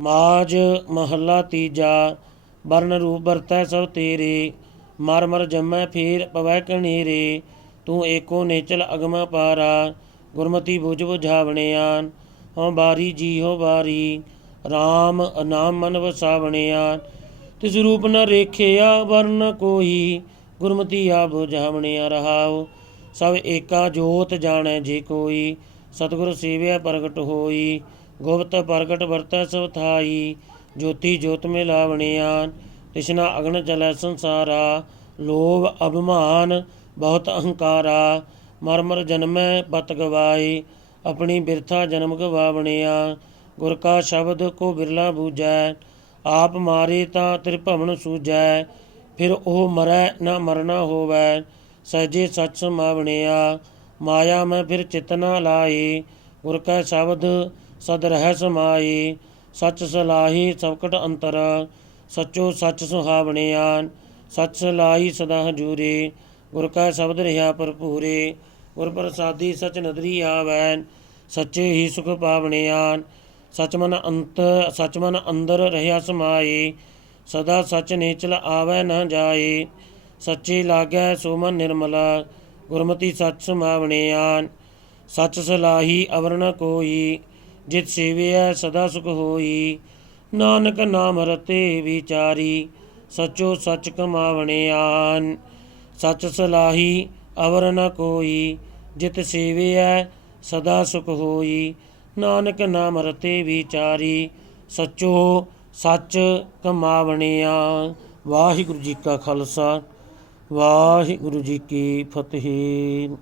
ਮਾਜ ਮਹੱਲਾ ਤੀਜਾ ਬਰਨ ਰੂਪ ਵਰਤੈ ਸਭ ਤੇਰੇ, ਮਰ ਮਰ ਜੰਮੈ ਫੇਰ ਪਵੈ ਕਣੀਰੇ ਤੂੰ ਏਕੋ ਨੇਚਲ ਅਗਮ ਪਾਰਾ, ਗੁਰਮਤੀ ਬੁਝ ਬੁਝਾਵਣਿਆਨ, ਹਉ ਬਾਰੀ ਜੀ ਹੋ ਬਾਰੀ RAM ਅਨਾਮ ਮਨ ਵਸਾਵਣਿਆਨ, ਤਿਸ ਰੂਪ ਨ ਰੇਖਿਆ ਵਰਨ ਕੋਈ, ਗੁਰਮਤੀ ਆ ਬੁਝਾਵਣਿਆ ਰਹਾਉ, ਸਭ ਏਕਾ ਜੋਤ ਜਾਣੈ ਜੇ ਕੋਈ, ਸਤਿਗੁਰ ਸੇਵਿਆ ਪ੍ਰਗਟ ਹੋਈ ਗੁਪਤ ਪ੍ਰਗਟ ਵਰਤੈ ਸਭ ਥਾਈ, ਜੋਤੀ ਜੋਤ ਮੇ ਲਾਵਣਿਆਨ ਤਿਸਨਾ ਅਗਨ ਚਲੈ ਸੰਸਾਰਾ, ਲੋਭ ਅਭਿਮਾਨ ਬਹੁਤ ਅਹੰਕਾਰਾ ਮਰ ਮਰ ਜਨਮੈ ਬਤ ਗਵਾਏ ਆਪਣੀ ਬਿਰਥਾ ਜਨਮ ਗਵਾਵਣਿਆ ਗੁਰ ਕਾ ਸ਼ਬਦ ਕੋ ਬਿਰਲਾ ਬੂਝੈ, ਆਪ ਮਾਰੇ ਤਾਂ ਤ੍ਰਿਭਵਨ ਸੂਝੈ, ਫਿਰ ਉਹ ਮਰੈ ਨਾ ਮਰਨਾ ਹੋਵੈ, ਸਹਜੇ ਸਚ ਸਮਾਵਣਿਆ, ਮਾਇਆ ਮੈਂ ਫਿਰ ਚਿਤਨਾ ਲਾਏ ਗੁਰ ਕਾ ਸ਼ਬਦ ਸਦ ਰਹਿ ਸਮਾਏ ਸਚ ਸਲਾਹੀ ਸਬਕਟ ਅੰਤਰ, ਸਚੋ ਸੱਚ ਸੁਹਾਵਣਿਆਨ ਸੱਚ ਸਲਾਹੀ ਸਦਾ ਹਜੂਰੇ, ਗੁਰ ਕਾ ਸ਼ਬਦ ਰਿਹਾ ਭਰਪੂਰੇ, ਗੁਰ ਪ੍ਰਸਾਦੀ ਸਚ ਨਦਰੀ ਆਵੈ ਸੱਚੇ ਹੀ ਸੁਖ ਪਾਵਣਿਆਨ ਸਚ ਮਨ ਅੰਤ, ਸਚ ਮਨ ਅੰਦਰ ਰਹਾ ਸਮਾਏ ਸਦਾ ਸਚ ਨੇਚਲ ਆਵੈ ਨਾ ਜਾਏ ਸੱਚੇ ਲਾਗੈ ਸੋ ਮਨ ਨਿਰਮਲਾ, ਗੁਰਮਤੀ ਸਚ ਸਮਾਵਣਿਆਨ ਸਚ ਸਲਾਹੀ ਅਵਰ ਕੋਈ ਜਿਤ ਸੇਵਿਐ ਸਦਾ ਸੁਖ ਹੋਈ, ਨਾਨਕ ਨਾਮ ਰਤੇ ਵਿਚਾਰੀ, ਸਚੋ ਸਚ ਕਮਾਵਣਿਆਨ ਸਚ ਸਲਾਹੀ ਅਵਰ ਨ ਕੋਈ, ਜਿਤ ਸੇਵਿਐ ਸਦਾ ਸੁਖ ਹੋਈ, ਨਾਨਕ ਨਾਮ ਰਤੇ ਵਿਚਾਰੀ, ਸਚੋ ਸੱਚ ਕਮਾਵਣਿਆ ਵਾਹਿਗੁਰੂ ਜੀ ਕਾ ਖਾਲਸਾ, ਵਾਹਿਗੁਰੂ ਜੀ ਕੀ ਫਤਿਹ।